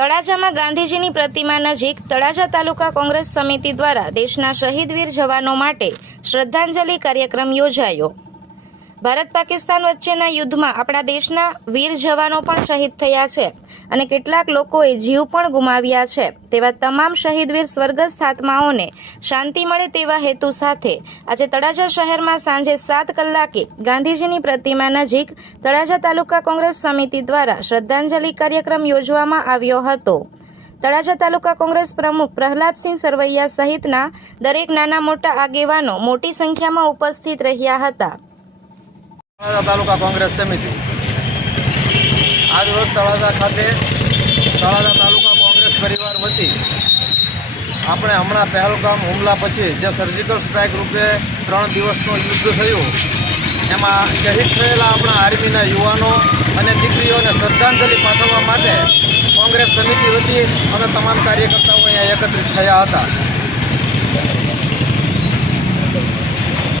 તળાજામાં ગાંધીજીની પ્રતિમા નજીક તળાજા તાલુકા કોંગ્રેસ સમિતિ દ્વારા દેશના શહીદવીર જવાનો માટે શ્રદ્ધાંજલિ કાર્યક્રમ યોજાયો. ભારત પાકિસ્તાન વચ્ચેના યુદ્ધમાં આપણા દેશના વીર જવાનો પણ શહીદ થયા છે અને કેટલાક લોકોએ જીવ પણ ગુમાવ્યા છે. તેવા તમામ શહીદવીર સ્વર્ગસ્થ આત્માઓને શાંતિ મળે તેવા હેતુ સાથે આજે તળાજા શહેરમાં સાંજે સાત કલાકે ગાંધીજીની પ્રતિમા નજીક તળાજા તાલુકા કોંગ્રેસ સમિતિ દ્વારા શ્રદ્ધાંજલિ કાર્યક્રમ યોજવામાં આવ્યો હતો. તળાજા તાલુકા કોંગ્રેસ પ્રમુખ પ્રહલાદસિંહ સરવૈયા સહિતના દરેક નાના મોટા આગેવાનો મોટી સંખ્યામાં ઉપસ્થિત રહ્યા હતા. તળાજા તાલુકા કોંગ્રેસ સમિતિ. આજ રોજ તળાજા ખાતે તળાજા તાલુકા કોંગ્રેસ પરિવાર વતી આપણે હમણાં પહેલગામ હુમલા પછી જે સર્જિકલ સ્ટ્રાઇક રૂપે ત્રણ દિવસનું યુદ્ધ થયું, એમાં શહીદ થયેલા આપણા આર્મીના યુવાનો અને દીકરીઓને શ્રદ્ધાંજલિ પાઠવવા માટે કોંગ્રેસ સમિતિ વતી અમે તમામ કાર્યકર્તાઓ અહીંયા એકત્રિત થયા હતા.